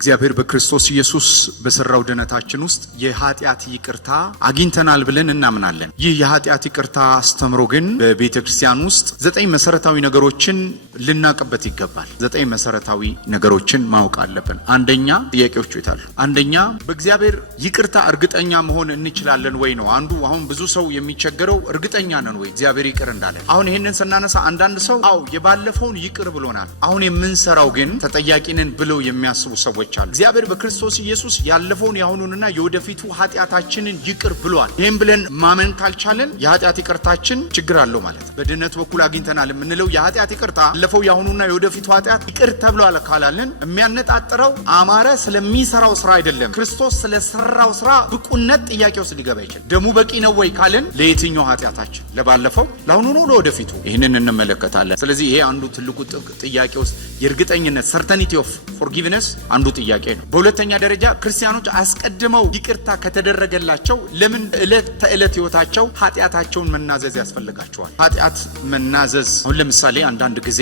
እግዚአብሔር በክርስቶስ ኢየሱስ በሰራው ድነታችን ውስጥ የኃጢአት ይቅርታ አግኝተናል ብለን እናምናለን። ይህ የኃጢአት ይቅርታ አስተምሮ ግን በቤተክርስቲያን ውስጥ 9 መሰረታዊ ነገሮችን ልናቀበት ይገባል። 9 መሰረታዊ ነገሮችን ማወቅ አለብን። አንደኛ ጥያቄዎች ይታሉ። አንደኛ በእግዚአብሔር ይቅርታ እርግጠኛ መሆን እንችላለን ወይ ነው አንዱ። አሁን ብዙ ሰው የሚቸገረው እርግጠኛ ነን ወይ እግዚአብሔር ይቅር እንዳለ። አሁን ይሄንን ስናነሳ አንዳንድ ሰው አው የባለፈውን ይቅር ብሎናል፣ አሁን የምንሰራው ግን ተጠያቂንን ብለው የሚያስቡ ሰዎች እግዚአብሔር በክርስቶስ ኢየሱስ ያለፈውን ያሁኑንና የወደፊቱ ኃጢአታችንን ይቅር ብሏል። ይሄን ብለን ማመን ካልቻለን የኃጢአት ይቅርታችን ችግር አለው ማለት ነው። በድነት በኩል አግኝተናል የምንለው የኃጢአት ይቅርታ ያለፈው ያሁኑና የወደፊቱ ኃጢአት ይቅር ተብሏል ካላለን የሚያነጣጥረው አማረ ስለሚሰራው ስራ አይደለም፣ ክርስቶስ ስለሰራው ስራ ብቁነት ጥያቄ ውስጥ ሊገባ ይችላል። ደሙ በቂ ነው ወይ ካለን ለየትኛው ኃጢአታችን? ለባለፈው፣ ለአሁኑ ነው፣ ለወደፊቱ? ይህንን እንመለከታለን። ስለዚህ ይሄ አንዱ ትልቁ ጥያቄ ውስጥ የእርግጠኝነት ሰርተኒቲ ኦፍ ፎርጊቭነስ አንዱ ጥያቄ ነው። በሁለተኛ ደረጃ ክርስቲያኖች አስቀድመው ይቅርታ ከተደረገላቸው ለምን ዕለት ተዕለት ህይወታቸው ኃጢአታቸውን መናዘዝ ያስፈልጋቸዋል? ኃጢአት መናዘዝ አሁን ለምሳሌ አንዳንድ ጊዜ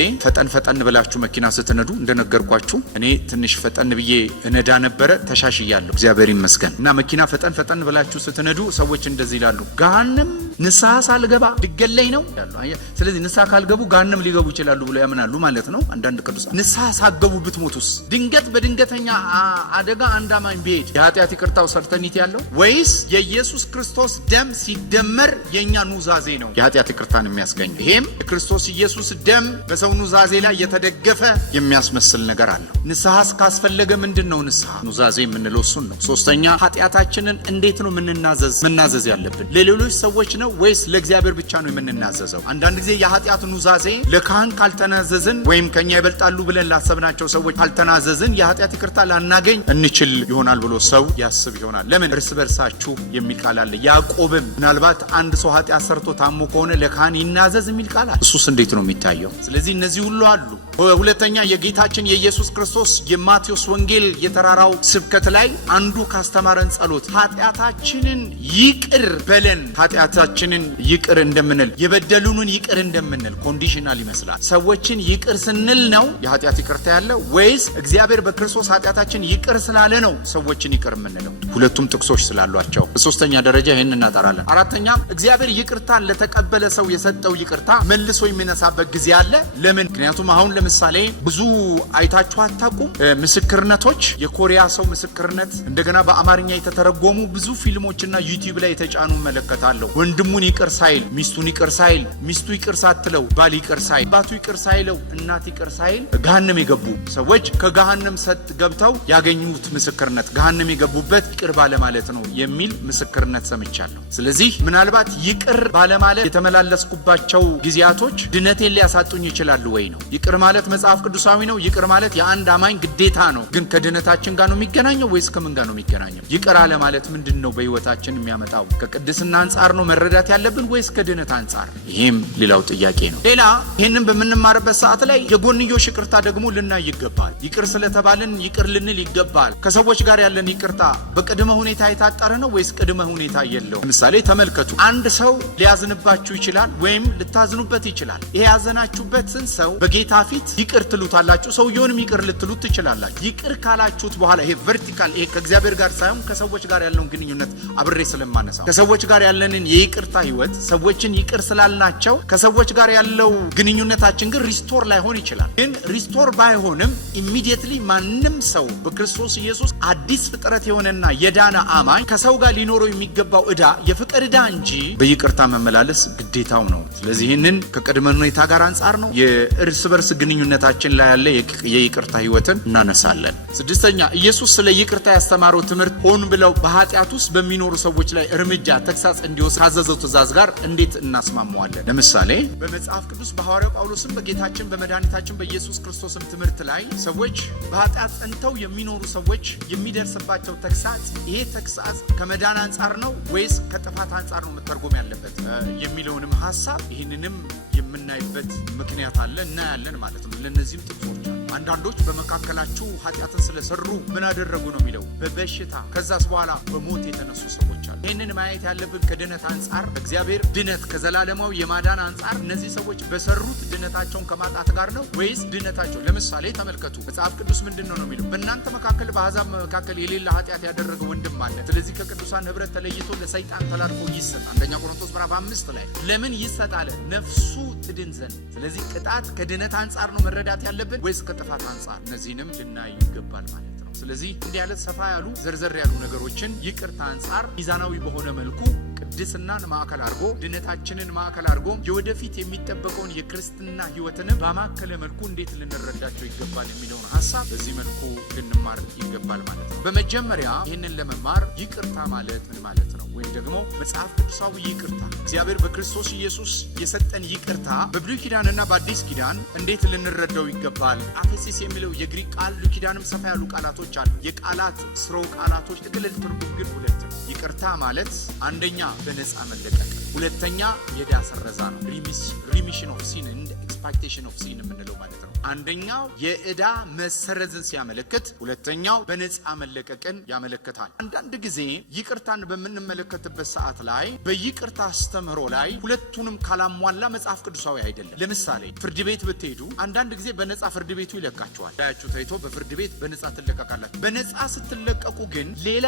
ፈጠን ብላችሁ መኪና ስትነዱ እንደነገርኳችሁ እኔ ትንሽ ፈጠን ብዬ እነዳ ነበረ፣ ተሻሽያለሁ እግዚአብሔር ይመስገን። እና መኪና ፈጠን ብላችሁ ስትነዱ ሰዎች እንደዚህ ይላሉ፣ ገሃነም ንስሐ ሳልገባ ሊገለኝ ነው ያሉ። ስለዚህ ንስሐ ካልገቡ ገሃነም ሊገቡ ይችላሉ ብለው ያምናሉ ማለት ነው። አንዳንድ ቅዱሳን ንስሐ ሳገቡ ብትሞቱስ? ድንገት በድንገተኛ አደጋ አንዳማኝ ቢሄድ የኃጢአት ይቅርታው ሰርተኒቲ ያለው ወይስ የኢየሱስ ክርስቶስ ደም ሲደመር የኛ ኑዛዜ ነው የኃጢአት ይቅርታን የሚያስገኘው? ይሄም የክርስቶስ ኢየሱስ ደም በሰው ኑዛዜ ላይ የተደገፈ የሚያስመስል ነገር አለው። ንስሐ ካስፈለገ ምንድነው ንስሐ? ኑዛዜ የምንለው እሱን ነው። ሶስተኛ ኃጢአታችንን እንዴት ነው መናዘዝ ያለብን? ለሌሎች ሰዎች ነው ወይስ ለእግዚአብሔር ብቻ ነው የምንናዘዘው? አንዳንድ ጊዜ የኃጢአት ኑዛዜ ለካህን ካልተናዘዝን ወይም ከኛ ይበልጣሉ ብለን ላሰብናቸው ሰዎች ካልተናዘዝን የኃጢአት ይቅርታ ላናገኝ እንችል ይሆናል ብሎ ሰው ያስብ ይሆናል። ለምን? እርስ በርሳችሁ የሚል ቃል አለ። ያዕቆብም ምናልባት አንድ ሰው ኃጢአት ሰርቶ ታሞ ከሆነ ለካህን ይናዘዝ የሚል ቃል አለ። እሱስ እንዴት ነው የሚታየው? ስለዚህ እነዚህ ሁሉ አሉ። ሁለተኛ የጌታችን የኢየሱስ ክርስቶስ የማቴዎስ ወንጌል የተራራው ስብከት ላይ አንዱ ካስተማረን ጸሎት ኃጢአታችንን ይቅር በለን፣ ኃጢአታችንን ይቅር እንደምንል የበደሉንን ይቅር እንደምንል ኮንዲሽናል ይመስላል። ሰዎችን ይቅር ስንል ነው የኃጢአት ይቅርታ ያለ ወይስ እግዚአብሔር በክርስቶስ ኃጢአታችን ይቅር ስላለ ነው ሰዎችን ይቅር የምንለው? ሁለቱም ጥቅሶች ስላሏቸው በሶስተኛ ደረጃ ይህን እናጠራለን። አራተኛ እግዚአብሔር ይቅርታን ለተቀበለ ሰው የሰጠው ይቅርታ መልሶ የሚነሳበት ጊዜ አለ። ለምን? ምክንያቱም አሁን ለምሳሌ ብዙ አይታችሁ አታውቁም? ምስክርነቶች፣ የኮሪያ ሰው ምስክርነት እንደገና በአማርኛ የተተረጎሙ ብዙ ፊልሞችና ዩቲዩብ ላይ የተጫኑ መለከታለሁ። ወንድሙን ይቅር ሳይል ሚስቱን ይቅር ሳይል፣ ሚስቱ ይቅር ሳትለው ባል ይቅር ሳይል፣ አባቱ ይቅር ሳይለው እናት ይቅር ሳይል ገሃነም የገቡ ሰዎች ከገሃነም ገብተው ያገኙት ምስክርነት ገሃነም የገቡበት ይቅር ባለማለት ነው የሚል ምስክርነት ሰምቻለሁ። ስለዚህ ምናልባት ይቅር ባለማለት የተመላለስኩባቸው ጊዜያቶች ድነቴን ሊያሳጡኝ ይችላሉ ወይ ነው? ይቅር ማለት መጽሐፍ ቅዱሳዊ ነው። ይቅር ማለት የአንድ አማኝ ግዴታ ነው። ግን ከድነታችን ጋር ነው የሚገናኘው ወይስ ከምን ጋር ነው የሚገናኘው? ይቅር አለ ማለት ምንድን ነው በህይወታችን የሚያመጣው? ከቅድስና አንጻር ነው መረዳት ያለብን ወይስ ከድነት አንጻር? ይሄም ሌላው ጥያቄ ነው። ሌላ ይህንን በምንማርበት ሰዓት ላይ የጎንዮሽ ይቅርታ ደግሞ ልናይ ይገባል። ይቅር ስለተባልን ይቅር ልንል ይገባል። ከሰዎች ጋር ያለን ይቅርታ በቅድመ ሁኔታ የታጠረ ነው ወይስ ቅድመ ሁኔታ የለው? ለምሳሌ ተመልከቱ። አንድ ሰው ሊያዝንባችሁ ይችላል ወይም ልታዝኑበት ይችላል። ይሄ ያዘናችሁበትን ሰው በጌታ ፊት ይቅር ትሉታላችሁ፣ ሰውየውንም ይቅር ልትሉት ትችላላችሁ። ይቅር ካላችሁት በኋላ ይሄ ቨርቲካል፣ ይሄ ከእግዚአብሔር ጋር ሳይሆን ከሰዎች ጋር ያለውን ግንኙነት አብሬ ስለማነሳው ከሰዎች ጋር ያለንን የይቅርታ ህይወት ሰዎችን ይቅር ስላልናቸው ከሰዎች ጋር ያለው ግንኙነታችን ግን ሪስቶር ላይሆን ይችላል። ግን ሪስቶር ባይሆንም ኢሚዲየትሊ ማንም ሰው በክርስቶስ ኢየሱስ አዲስ ፍጥረት የሆነና የዳነ አማኝ ከሰው ጋር ሊኖረው የሚገባው ዕዳ የፍቅር ዕዳ እንጂ በይቅርታ መመላለስ ግዴታው ነው። ስለዚህ ይህንን ከቅድመ ሁኔታ ጋር አንጻር ነው የእርስ በርስ ግንኙነታችን ላይ ያለ የይቅርታ ህይወትን እናነሳለን። ስድስተኛ ኢየሱስ ስለ ይቅርታ ያስተማረው ትምህርት ሆን ብለው በኃጢአት ውስጥ በሚኖሩ ሰዎች ላይ እርምጃ ተግሳጽ እንዲወስድ ካዘዘው ትእዛዝ ጋር እንዴት እናስማማዋለን? ለምሳሌ በመጽሐፍ ቅዱስ በሐዋርያው ጳውሎስም በጌታችን በመድኃኒታችን በኢየሱስ ክርስቶስም ትምህርት ላይ ሰዎች በኃጢአት ጸንተው የሚኖሩ ሰዎች የሚደርስባቸው ተግሳጽ ይሄ ተግሳጽ ከመዳን አንጻር ነው ወይስ ከጥፋት አንጻር ነው መተርጎም ያለበት የሚለውንም ሐሳብ ይህንንም የምናይበት ምክንያት አለ እናያለን ማለት ነው። ለነዚህም ጥቅሶች አንዳንዶች በመካከላችሁ ኃጢአትን ስለሰሩ ምን አደረጉ ነው የሚለው፣ በበሽታ ከዛስ በኋላ በሞት የተነሱ ሰዎች አሉ። ይህንን ማየት ያለብን ከድነት አንጻር፣ እግዚአብሔር ድነት ከዘላለማዊ የማዳን አንጻር እነዚህ ሰዎች በሰሩት ድነታቸውን ከማጣት ጋር ነው ወይስ ድነታቸው? ለምሳሌ ተመልከቱ፣ መጽሐፍ ቅዱስ ምንድን ነው የሚለው? በእናንተ መካከል በአሕዛብ መካከል የሌለ ኃጢአት ያደረገ ወንድም አለ፣ ስለዚህ ከቅዱሳን ህብረት ተለይቶ ለሰይጣን ተላልፎ ይሰጥ። አንደኛ ቆሮንቶስ ምዕራፍ 5 ላይ ለምን ይሰጥ አለ? ነፍሱ ትድን ዘንድ። ስለዚህ ቅጣት ከድነት አንጻር ነው መረዳት ያለብን ወይስ ከጥፋት አንጻር? እነዚህንም ልናይ ይገባል ማለት ነው። ስለዚህ እንዲህ ያለ ሰፋ ያሉ ዘርዘር ያሉ ነገሮችን ይቅርታ አንጻር ሚዛናዊ በሆነ መልኩ ቅድስናን ማዕከል አድርጎ ድነታችንን ማዕከል አድርጎ የወደፊት የሚጠበቀውን የክርስትና ህይወትንም በማከለ መልኩ እንዴት ልንረዳቸው ይገባል የሚለውን ሐሳብ በዚህ መልኩ ልንማር ይገባል ማለት ነው። በመጀመሪያ ይህንን ለመማር ይቅርታ ማለት ምን ማለት ነው? ወይም ደግሞ መጽሐፍ ቅዱሳዊ ይቅርታ እግዚአብሔር በክርስቶስ ኢየሱስ የሰጠን ይቅርታ በብሉይ ኪዳንና በአዲስ ኪዳን እንዴት ልንረዳው ይገባል? አፌሲስ የሚለው የግሪክ ቃል ብሉይ ኪዳንም ሰፋ ያሉ ቃላቶች አሉ። የቃላት ስርወ ቃላቶች ጥቅልል ትርጉም ግን ሁለት ነው። ይቅርታ ማለት አንደኛ በነፃ መለቀቅ፣ ሁለተኛ የዕዳ ስረዛ ነው። ሪሚሽን ኦፍ ሲን እንደ ኤክስፔክቴሽን ኦፍ ሲን የምንለው ማለት ነው። አንደኛው የዕዳ መሰረዝን ሲያመለክት፣ ሁለተኛው በነፃ መለቀቅን ያመለክታል። አንዳንድ ጊዜ ይቅርታን በምንመለከትበት ሰዓት ላይ በይቅርታ አስተምህሮ ላይ ሁለቱንም ካላሟላ መጽሐፍ ቅዱሳዊ አይደለም። ለምሳሌ ፍርድ ቤት ብትሄዱ አንዳንድ ጊዜ በነፃ ፍርድ ቤቱ ይለቃቸዋል። ዳያችሁ ታይቶ በፍርድ ቤት በነፃ ትለቀቃላችሁ። በነፃ ስትለቀቁ ግን ሌላ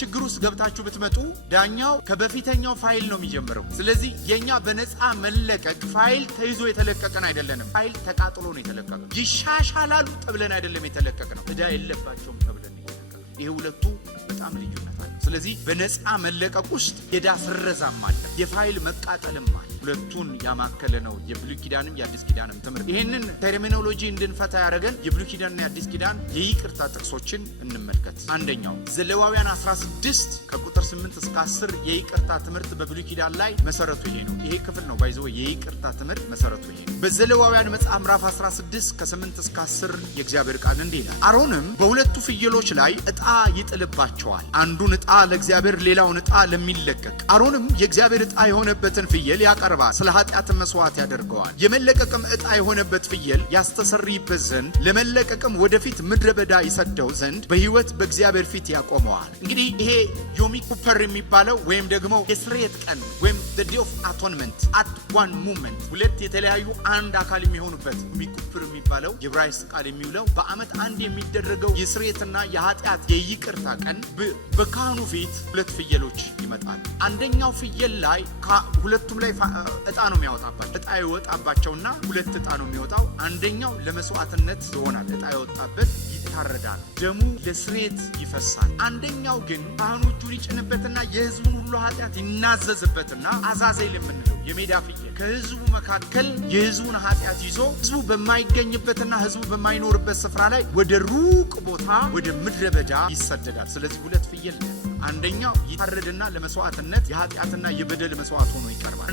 ችግር ውስጥ ገብታችሁ ብትመጡ ዳኛው ከበፊተኛው ፋይል ነው የሚጀምረው። ስለዚህ የኛ በነፃ መለቀቅ ፋይል ተይዞ የተለቀቀን አይደለንም። ፋይል ተቃጥሎ ነው የተለቀቀው። ይሻሻላሉ ተብለን አይደለም የተለቀቅነው። ዕዳ የለባቸውም ተብለን የተለቀቅነው። ይሄ ሁለቱ በጣም ልዩነት አለ። ስለዚህ በነፃ መለቀቅ ውስጥ የዕዳ ስረዛም አለ፣ የፋይል መቃጠልም አለ። ሁለቱን ያማከለ ነው የብሉይ ኪዳንም የአዲስ ኪዳንም ትምህርት። ይህንን ተርሚኖሎጂ እንድንፈታ ያደረገን የብሉይ ኪዳንና የአዲስ ኪዳን የይቅርታ ጥቅሶችን እንመልከት። አንደኛው ዘሌዋውያን 16 ከቁጥር 8 እስከ 10 የይቅርታ ትምህርት በብሉይ ኪዳን ላይ መሰረቱ ይሄ ነው። ይሄ ክፍል ነው ባይዘው የይቅርታ ትምህርት መሰረቱ ይሄ ነው። በዘሌዋውያን መጽሐፍ ምዕራፍ 16 ከ8 እስከ 10 የእግዚአብሔር ቃል እንዲህ ይላል። አሮንም በሁለቱ ፍየሎች ላይ ዕጣ ይጥልባቸዋል፣ አንዱን ዕጣ ለእግዚአብሔር ሌላውን ዕጣ ለሚለቀቅ። አሮንም የእግዚአብሔር ዕጣ የሆነበትን ፍየል ያቀርባል፣ ስለ ኃጢአት መስዋዕት ያደርገዋል። የመለቀቅም ዕጣ የሆነበት ፍየል ያስተሰርይበት ዘንድ ለመለቀቅም ወደፊት ምድረ በዳ ይሰደው ዘንድ በሕይወት በእግዚአብሔር ፊት ያቆመዋል። እንግዲህ ይሄ ዮሚ ኩፐር የሚባለው ወይም ደግሞ የስርየት ቀን ወይም the day of atonement at one moment ሁለት የተለያዩ አንድ አካል የሚሆኑበት ዮሚ ኩፐር የሚባለው የዕብራይስጥ ቃል የሚውለው በዓመት አንድ የሚደረገው የስርየትና የኃጢአት የይቅርታ ቀን በካህኑ ፊት ሁለት ፍየሎች ይመጣሉ። አንደኛው ፍየል ላይ ሁለቱም ላይ ዕጣ ነው የሚያወጣባቸው። ዕጣ ይወጣባቸውና ሁለት ዕጣ ነው የሚወጣው። አንደኛው ለመስዋዕትነት ይሆናል። ዕጣ የወጣበት ይታረዳል፣ ደሙ ለስርየት ይፈሳል። አንደኛው ግን ካህኑ እጁን ይጭንበትና የሕዝቡን ሁሉ ኃጢአት ይናዘዝበትና አዛዜል የምንለው የሜዳ ፍየል ከሕዝቡ መካከል የሕዝቡን ኃጢአት ይዞ ሕዝቡ በማይገኝበትና ሕዝቡ በማይኖርበት ስፍራ ላይ ወደ ሩቅ ቦታ ወደ ምድረ በዳ ይሰደዳል። ስለዚህ ሁለት ፍየል አንደኛው ይታረድና ለመስዋዕትነት የኃጢአትና የበደል መስዋዕት ሆኖ ይቀርባል።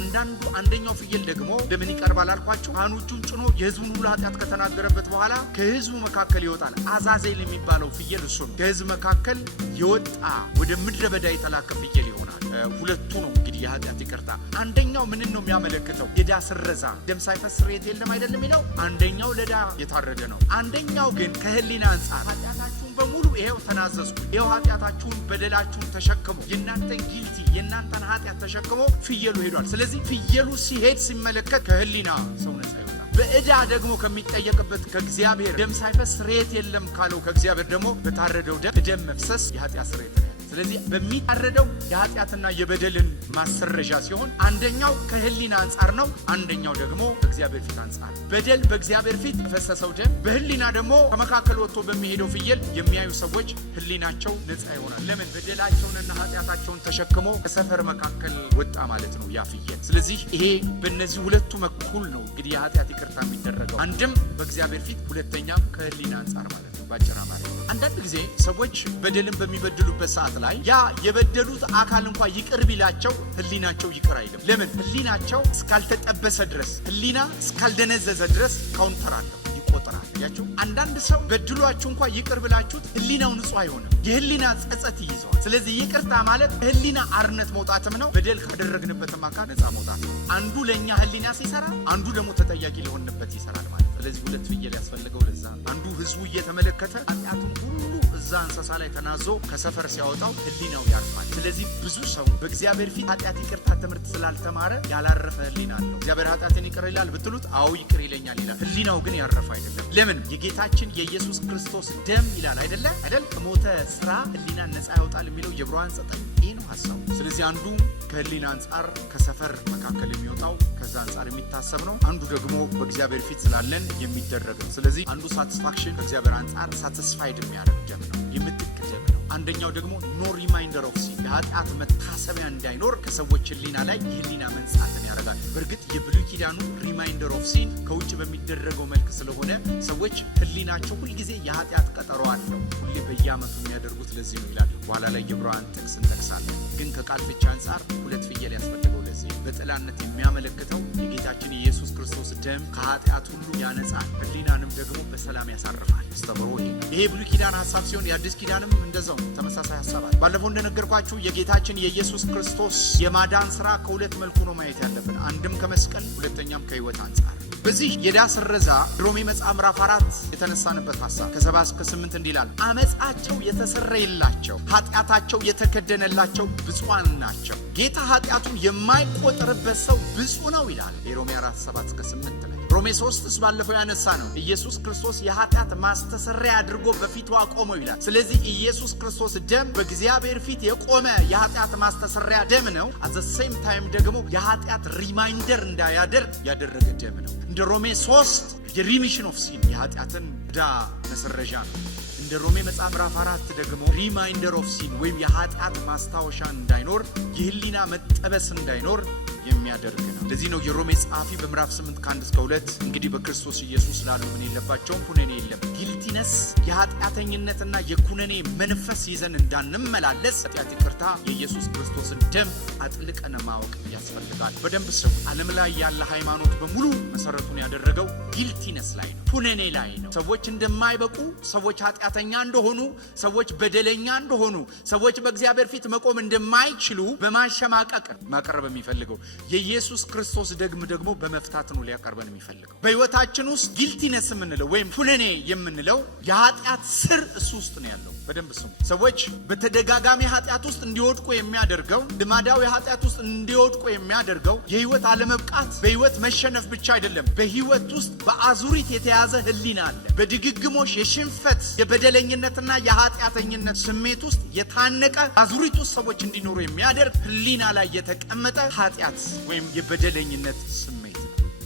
አንደኛው ፍየል ደግሞ ለምን ይቀርባል አልኳቸው? ካህኑ እጁን ጭኖ የሕዝቡን ሁሉ ኃጢአት ከተናገረበት በኋላ ከሕዝቡ መካከል ይወጣል። አዛዜል የሚባለው ፍየል እሱ ነው። ከሕዝብ መካከል የወጣ ወደ ምድረ በዳ የተላከ ፍየል ይሆናል። ሁለቱ ነው እንግዲህ የኃጢአት ይቅርታ። አንደኛው ምንን ነው የሚያመለክተው? የዕዳ ስረዛ፣ ደም ሳይፈስ ስርየት የለም አይደለም የሚለው። አንደኛው ለዕዳ የታረደ ነው። አንደኛው ግን ከህሊና አንጻር ኃጢአታችሁን በሙሉ ይሄው ተናዘዝኩ፣ ይሄው ኃጢአታችሁን በደላችሁን ተሸክሞ የእናንተን ጊልቲ የእናንተን ኃጢአት ተሸክሞ ፍየሉ ሄዷል። ስለዚህ ፍየሉ ሲሄድ ሲመለከት ከህሊና ሰው ነፃ ይወጣል። በዕዳ ደግሞ ከሚጠየቅበት ከእግዚአብሔር ደም ሳይፈስ ስርየት የለም ካለው ከእግዚአብሔር ደግሞ በታረደው ደም መፍሰስ የኃጢአት ስርየት ነው። ስለዚህ በሚታረደው የኃጢአትና የበደልን ማሰረዣ ሲሆን አንደኛው ከህሊና አንጻር ነው፣ አንደኛው ደግሞ ከእግዚአብሔር ፊት አንጻር። በደል በእግዚአብሔር ፊት የፈሰሰው ደም፣ በህሊና ደግሞ ከመካከል ወጥቶ በሚሄደው ፍየል የሚያዩ ሰዎች ህሊናቸው ነፃ ይሆናል። ለምን? በደላቸውንና ኃጢአታቸውን ተሸክሞ ከሰፈር መካከል ወጣ ማለት ነው ያ ፍየል። ስለዚህ ይሄ በእነዚህ ሁለቱ በኩል ነው እንግዲህ የኃጢአት ይቅርታ የሚደረገው፣ አንድም በእግዚአብሔር ፊት፣ ሁለተኛም ከህሊና አንጻር ማለት ነው ባጭር አማርኛ። አንዳንድ ጊዜ ሰዎች በደልን በሚበድሉበት ሰዓት ላይ ያ የበደሉት አካል እንኳን ይቅር ቢላቸው ህሊናቸው ይቅር አይልም። ለምን? ህሊናቸው እስካልተጠበሰ ድረስ፣ ህሊና እስካልደነዘዘ ድረስ ካውንተር አለው፣ ይቆጥራል። ያችሁ አንዳንድ ሰው በድሏችሁ እንኳን ይቅር ብላችሁት ህሊናው ንጹህ አይሆንም፣ የህሊና ጸጸት ይይዘዋል። ስለዚህ ይቅርታ ማለት ህሊና አርነት መውጣትም ነው፣ በደል ካደረግንበትም አካል ነፃ መውጣት ነው። አንዱ ለእኛ ህሊና ሲሰራ፣ አንዱ ደግሞ ተጠያቂ ሊሆንበት ይሰራል ማለት ነው። ስለዚህ ሁለት ፍየል ያስፈልገው ለዛ አንዱ ህዝቡ እየተመለከተ ኃጢአቱን ሁሉ እዛ እንስሳ ላይ ተናዞ ከሰፈር ሲያወጣው ህሊናው ያርፋል። ስለዚህ ብዙ ሰው በእግዚአብሔር ፊት ኃጢአት ይቅርታ ትምህርት ስላልተማረ ያላረፈ ህሊና አለው። እግዚአብሔር ኃጢአትን ይቅር ይላል ብትሉት አዎ ይቅር ይለኛል ይላል። ህሊናው ግን ያረፈ አይደለም። ለምን? የጌታችን የኢየሱስ ክርስቶስ ደም ይላል አይደለ? ከሞተ ስራ ህሊናን ነፃ ያወጣል የሚለው የዕብራውያን 9 ይህ ነው ሐሳቡ። ስለዚህ አንዱ ከህሊና አንጻር ከሰፈር መካከል የሚወጣው ከዛ አንጻር የሚታሰብ ነው። አንዱ ደግሞ በእግዚአብሔር ፊት ስላለን የሚደረግ ነው። ስለዚህ አንዱ ሳቲስፋክሽን ከእግዚአብሔር አንጻር ሳቲስፋይድ የሚያደርግ ደም ነው፣ የምትክ ደም ነው። አንደኛው ደግሞ ኖ ሪማይንደር ኦፍ ሲን የኃጢአት መታሰቢያ እንዳይኖር ከሰዎች ህሊና ላይ የህሊና መንጻትን ያደርጋል። በእርግጥ የብሉይ ኪዳኑ ሪማይንደር ኦፍ ሲን ከውጭ በሚደረገው መልክ ስለሆነ ሰዎች ህሊናቸው ሁልጊዜ የኃጢአት ቀጠሮ አለው፣ ሁሌ በየዓመቱ የሚያደርጉት ለዚህ ነው ይላል። በኋላ ላይ የዕብራውያን ጥቅስ እንጠቅሳለን። ግን ከቃል ብቻ አንጻር ሁለት ፍየል ያስፈልገው ለዚህ በጥላነት የሚያመለክተው የጌታችን የኢየሱስ ክርስቶስ ደም ከኃጢአት ሁሉ ያነጻል፣ ህሊናንም ደግሞ በሰላም ያሳርፋል። አስተምሮ ይሄ ብሉይ ኪዳን ሐሳብ ሲሆን የአዲስ ኪዳንም እንደዛው ተመሳሳይ ሐሳብ አለ። ባለፈው እንደነገርኳችሁ የጌታችን የኢየሱስ ክርስቶስ የማዳን ሥራ ከሁለት መልኩ ነው ማየት ያለብን፣ አንድም ከመስቀል ሁለተኛም ከህይወት አንጻር። በዚህ የዳስ ረዛ ሮሜ መጽሐፍ ምዕራፍ 4 የተነሳንበት ሐሳብ ከ7 እስከ 8 እንዲላል አመጻቸው የተሰረየላቸው ኃጢአታቸው የተከደነላቸው ብፁዓን ናቸው፣ ጌታ ኃጢአቱን የማይቆጥርበት ሰው ብፁዕ ነው ይላል የሮሜ 4:7 እስከ 8 ላይ። ሮሜ 3 ባለፈው ያነሳ ነው ኢየሱስ ክርስቶስ የኃጢአት ማስተሰሪያ አድርጎ በፊቱ አቆመው ይላል። ስለዚህ ኢየሱስ ክርስቶስ ደም በእግዚአብሔር ፊት የቆመ የኃጢአት ማስተሰሪያ ደም ነው። አት ዘ ሴም ታይም ደግሞ የኃጢአት ሪማይንደር እንዳያደርግ ያደረገ ደም ነው። እንደ ሮሜ 3 የሪሚሽን ኦፍ ሲን የኃጢአትን ዕዳ መሰረዣ ነው። እንደ ሮሜ መጽሐፍ ምዕራፍ 4 ደግሞ ሪማይንደር ኦፍ ሲን ወይም የኃጢአት ማስታወሻ እንዳይኖር የህሊና መጠበስ እንዳይኖር የሚያደርግ ነው። ለዚህ ነው የሮሜ ጸሐፊ በምዕራፍ 8 ከ1 እስከ 2 እንግዲህ በክርስቶስ ኢየሱስ ላሉ ምን የለባቸውም ኩነኔ የለም። ጊልቲነስ የኃጢአተኝነትና የኩነኔ መንፈስ ይዘን እንዳንመላለስ ኃጢአት ይቅርታ የኢየሱስ ክርስቶስን ደም አጥልቀን ማወቅ ያስፈልጋል። በደንብ ስሙ። ዓለም ላይ ያለ ሃይማኖት በሙሉ መሰረቱን ያደረገው ጊልቲነስ ላይ ነው፣ ኩነኔ ላይ ነው። ሰዎች እንደማይበቁ፣ ሰዎች ኃጢአተኛ እንደሆኑ፣ ሰዎች በደለኛ እንደሆኑ፣ ሰዎች በእግዚአብሔር ፊት መቆም እንደማይችሉ በማሸማቀቅ ማቅረብ የሚፈልገው የኢየሱስ ክርስቶስ ደግሞ በመፍታት ነው ሊያቀርበን የሚፈልገው። በህይወታችን ውስጥ ጊልቲነስ የምንለው ወይም ኩነኔ የምንለው የኃጢአት ስር እሱ ውስጥ ነው ያለው። በደንብ ስሙ። ሰዎች በተደጋጋሚ ኃጢአት ውስጥ እንዲወድቁ የሚያደርገው ልማዳዊ ኃጢአት ውስጥ እንዲወድቁ የሚያደርገው የህይወት አለመብቃት፣ በህይወት መሸነፍ ብቻ አይደለም። በህይወት ውስጥ በአዙሪት የተያዘ ህሊና አለ። በድግግሞሽ የሽንፈት የበደለኝነትና የኃጢአተኝነት ስሜት ውስጥ የታነቀ አዙሪት ውስጥ ሰዎች እንዲኖሩ የሚያደርግ ህሊና ላይ የተቀመጠ ኃጢአት ወይም የበደለኝነት ስሜት።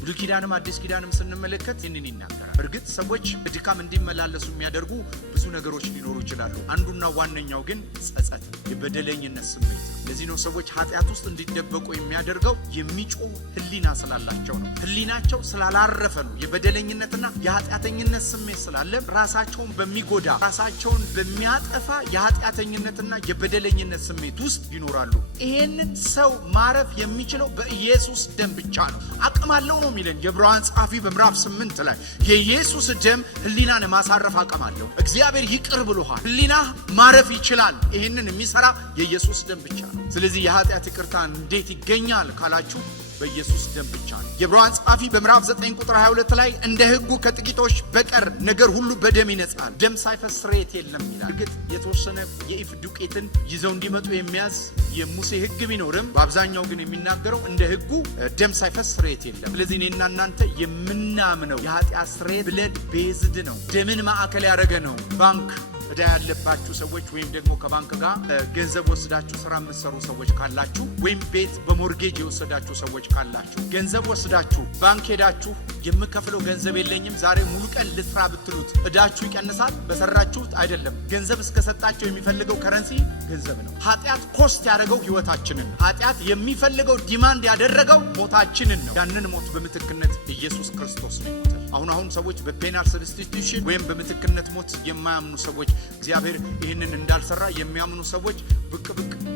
ብሉይ ኪዳንም አዲስ ኪዳንም ስንመለከት ይህንን ይናገራል። እርግጥ ሰዎች በድካም እንዲመላለሱ የሚያደርጉ ብዙ ነገሮች ሊኖሩ ይችላሉ። አንዱና ዋነኛው ግን ጸጸት፣ የበደለኝነት ስሜት። ለዚህ ነው ሰዎች ኃጢአት ውስጥ እንዲደበቁ የሚያደርገው የሚጮህ ህሊና ስላላቸው ነው። ህሊናቸው ስላላረፈ ነው። የበደለኝነትና የኃጢአተኝነት ስሜት ስላለ ራሳቸውን በሚጎዳ ራሳቸውን በሚያጠፋ የኃጢአተኝነትና የበደለኝነት ስሜት ውስጥ ይኖራሉ። ይሄንን ሰው ማረፍ የሚችለው በኢየሱስ ደም ብቻ ነው። አቅም አለው ነው የሚለን የዕብራውያን ጸሐፊ በምዕራፍ 8 ላይ የኢየሱስ ደም ህሊናን ማሳረፍ አቅም አለው። እግዚአብሔር ይቅር ብሎሃል፣ ህሊና ማረፍ ይችላል። ይህንን የሚሰራ የኢየሱስ ደም ብቻ ነው። ስለዚህ የኃጢአት ይቅርታ እንዴት ይገኛል ካላችሁ በኢየሱስ ደም ብቻ ነው። የዕብራውያን ጸሐፊ በምዕራፍ 9 ቁጥር 22 ላይ እንደ ህጉ ከጥቂቶች በቀር ነገር ሁሉ በደም ይነጻል፣ ደም ሳይፈስ ስርየት የለም ይላል። እርግጥ የተወሰነ የኢፍ ዱቄትን ይዘው እንዲመጡ የሚያዝ የሙሴ ህግ ቢኖርም በአብዛኛው ግን የሚናገረው እንደ ህጉ ደም ሳይፈስ ስርየት የለም። ስለዚህ እኔና እናንተ የምናምነው የኃጢአት ስርየት ብለድ ቤዝድ ነው፣ ደምን ማዕከል ያደረገ ነው። ባንክ ዕዳ ያለባችሁ ሰዎች ወይም ደግሞ ከባንክ ጋር ገንዘብ ወስዳችሁ ስራ የምትሰሩ ሰዎች ካላችሁ ወይም ቤት በሞርጌጅ የወሰዳችሁ ሰዎች ካላችሁ ገንዘብ ወስዳችሁ ባንክ ሄዳችሁ የምከፍለው ገንዘብ የለኝም ዛሬ ሙሉ ቀን ልስራ ብትሉት ዕዳችሁ ይቀንሳል? በሰራችሁት አይደለም። ገንዘብ እስከሰጣቸው የሚፈልገው ከረንሲ ገንዘብ ነው። ኃጢአት ኮስት ያደረገው ህይወታችንን ነው። ኃጢአት የሚፈልገው ዲማንድ ያደረገው ሞታችንን ነው። ያንን ሞት በምትክነት ኢየሱስ ክርስቶስ ነው ይሞታል። አሁን ሰዎች በፔናል ሰብስቲቱሽን ወይም በምትክነት ሞት የማያምኑ ሰዎች እግዚአብሔር ይህንን እንዳልሰራ የሚያምኑ ሰዎች ብቅ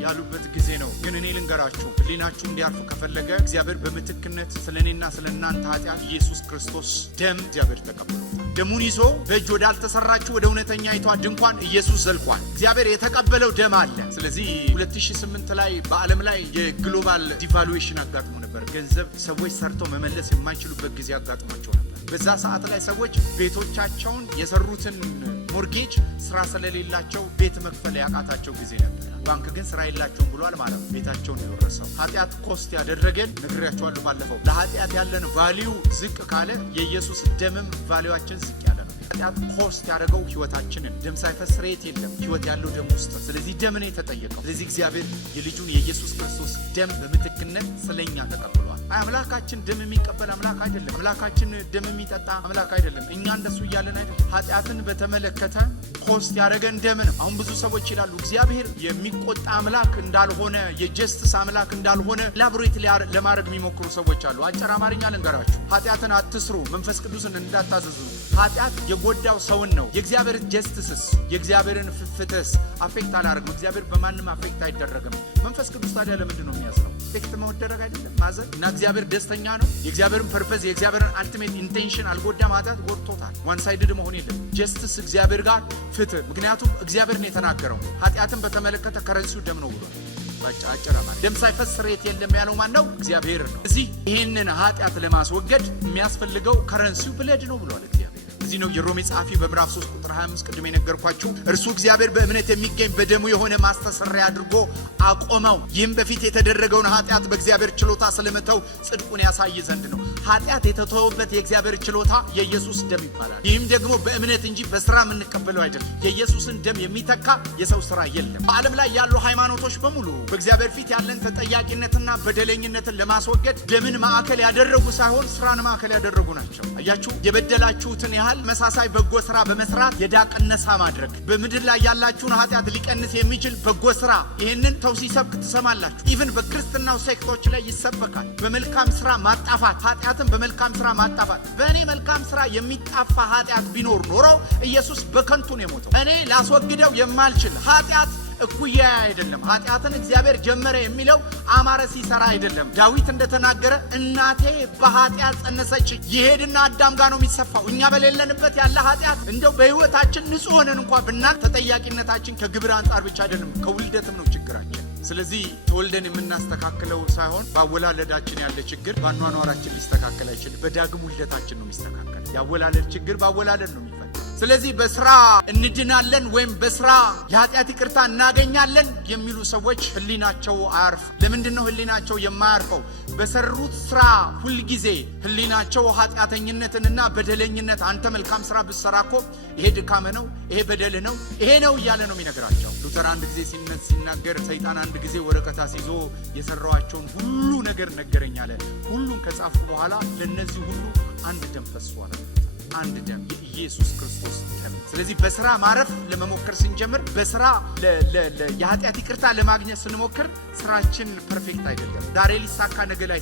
ያሉበት ጊዜ ነው። ግን እኔ ልንገራችሁ፣ ህሊናችሁ እንዲያርፍ ከፈለገ እግዚአብሔር በምትክነት ስለኔና ስለናንተ ኃጢአት ኢየሱስ ክርስቶስ ደም እግዚአብሔር ተቀብሎታል። ደሙን ይዞ በእጅ ወዳልተሰራችሁ ወደ እውነተኛይቷ ድንኳን ኢየሱስ ዘልቋል። እግዚአብሔር የተቀበለው ደም አለ። ስለዚህ 2008 ላይ በዓለም ላይ የግሎባል ዲቫሉዌሽን አጋጥሞ ነበር። ገንዘብ ሰዎች ሰርተው መመለስ የማይችሉበት ጊዜ አጋጥሟቸው ነበር። በዛ ሰዓት ላይ ሰዎች ቤቶቻቸውን የሰሩትን ሞርጌጅ ስራ ስለሌላቸው ቤት መክፈል ያቃታቸው ጊዜ ነበር። ባንክ ግን ስራ የላቸውም ብሏል ማለት ነው። ቤታቸውን የወረሰው ኃጢአት ኮስት ያደረገን ነግሬያቸዋለሁ ባለፈው። ለኃጢአት ያለን ቫልዩ ዝቅ ካለ የኢየሱስ ደምም ቫልዩአችን ዝቅ ያለ ነው። ኃጢአት ኮስት ያደረገው ህይወታችንን። ደም ሳይፈስ ስርየት የለም፣ ህይወት ያለው ደም ውስጥ። ስለዚህ ደም ነው የተጠየቀው። ስለዚህ እግዚአብሔር የልጁን የኢየሱስ ክርስቶስ ደም በምትክነት ስለኛ ተቀብሏል። አምላካችን ደም የሚቀበል አምላክ አይደለም። አምላካችን ደም የሚጠጣ አምላክ አይደለም። እኛ እንደሱ እያለን አይደለም። ኃጢአትን በተመለከተ ኮስት ያደረገን ደም ነው። አሁን ብዙ ሰዎች ይላሉ እግዚአብሔር የሚቆጣ አምላክ እንዳልሆነ፣ የጀስትስ አምላክ እንዳልሆነ ላብሬት ለማድረግ የሚሞክሩ ሰዎች አሉ። አጭር አማርኛ ልንገራችሁ፣ ኃጢአትን አትስሩ፣ መንፈስ ቅዱስን እንዳታዘዙ። ኃጢአት የጎዳው ሰውን ነው። የእግዚአብሔር ጀስትስስ የእግዚአብሔርን ፍትህስ አፌክት አላደረግም። እግዚአብሔር በማንም አፌክት አይደረግም። መንፈስ ቅዱስ ታዲያ ለምንድን ነው የሚያዝነው? አፌክት መደረግ አይደለም ማዘን እና እግዚአብሔር ደስተኛ ነው። የእግዚአብሔርን ፐርፐዝ የእግዚአብሔርን አልቲሜት ኢንቴንሽን አልጎዳም። ኃጢአት ጎድቶታል። ዋን ሳይድድ መሆን የለም። ጀስትስ እግዚአብሔር ጋር ፍትህ። ምክንያቱም እግዚአብሔር ነው የተናገረው። ኃጢአትን በተመለከተ ከረንሲው ደም ነው ብሏል። አጭር አማርኛ ደም ሳይፈስ ስርየት የለም ያለው ማን ነው? እግዚአብሔር ነው። እዚህ ይህንን ኃጢአት ለማስወገድ የሚያስፈልገው ከረንሲው ብለድ ነው ብሏል እግዚአብሔር። እዚህ ነው የሮሜ ጸሐፊ በምዕራፍ 3 ቁጥር 25 ቅድም የነገርኳችሁ እርሱ እግዚአብሔር በእምነት የሚገኝ በደሙ የሆነ ማስተሰሪያ አድርጎ አቆመው። ይህም በፊት የተደረገውን ኃጢአት በእግዚአብሔር ችሎታ ስለመተው ጽድቁን ያሳይ ዘንድ ነው። ኃጢአት የተተወበት የእግዚአብሔር ችሎታ የኢየሱስ ደም ይባላል። ይህም ደግሞ በእምነት እንጂ በስራ የምንቀበለው አይደለም። የኢየሱስን ደም የሚተካ የሰው ስራ የለም። በዓለም ላይ ያሉ ሃይማኖቶች በሙሉ በእግዚአብሔር ፊት ያለን ተጠያቂነትና በደለኝነትን ለማስወገድ ደምን ማዕከል ያደረጉ ሳይሆን ስራን ማዕከል ያደረጉ ናቸው። አያችሁ፣ የበደላችሁትን ያህል መሳሳይ በጎ ስራ በመስራት የዕዳ ቅነሳ ማድረግ፣ በምድር ላይ ያላችሁን ኃጢአት ሊቀንስ የሚችል በጎ ስራ፣ ይህንን ሰው ሲሰብክ ትሰማላችሁ። ኢቭን በክርስትናው ሴክቶች ላይ ይሰበካል። በመልካም ስራ ማጣፋት፣ ኃጢአትን በመልካም ስራ ማጣፋት። በእኔ መልካም ስራ የሚጣፋ ኃጢአት ቢኖር ኖሮ ኢየሱስ በከንቱ ነው የሞተው። እኔ ላስወግደው የማልችል ኃጢአት እኩያ አይደለም። ኃጢአትን እግዚአብሔር ጀመረ የሚለው አማረ ሲሰራ አይደለም። ዳዊት እንደተናገረ እናቴ በኃጢአት ጸነሰች። ይሄድና አዳም ጋር ነው የሚሰፋው። እኛ በሌለንበት ያለ ኃጢአት እንደው በህይወታችን ንጹህ ሆነን እንኳን ብናል ተጠያቂነታችን ከግብር አንጻር ብቻ አይደለም፣ ከውልደትም ነው ችግራችን። ስለዚህ ተወልደን የምናስተካክለው ሳይሆን ባወላለዳችን ያለ ችግር ባኗኗራችን ሊስተካከል አይችልም። በዳግም ውልደታችን ነው የሚስተካከል። ያወላለድ ችግር ባወላለድ ነው የሚፈታ። ስለዚህ በስራ እንድናለን ወይም በስራ የኃጢአት ይቅርታ እናገኛለን የሚሉ ሰዎች ህሊናቸው አያርፍ። ለምንድን ነው ህሊናቸው የማያርፈው? በሰሩት ስራ ሁልጊዜ ህሊናቸው ኃጢአተኝነትንና በደለኝነት፣ አንተ መልካም ስራ ብትሰራ እኮ ይሄ ድካም ነው፣ ይሄ በደል ነው፣ ይሄ ነው እያለ ነው የሚነግራቸው። ሉተር አንድ ጊዜ ሲናገር ሰይጣን አንድ ጊዜ ወረቀት ይዞ የሰራዋቸውን ሁሉ ነገር ነገረኝ አለ። ሁሉን ከጻፉ በኋላ ለነዚህ ሁሉ አንድ ደም ፈሷል። አንድ ደም፣ የኢየሱስ ክርስቶስ ደም። ስለዚህ በስራ ማረፍ ለመሞከር ስንጀምር፣ በስራ የኃጢአት ይቅርታ ለማግኘት ስንሞክር ስራችን ፐርፌክት አይደለም። ዛሬ ሊሳካ ነገ ላይ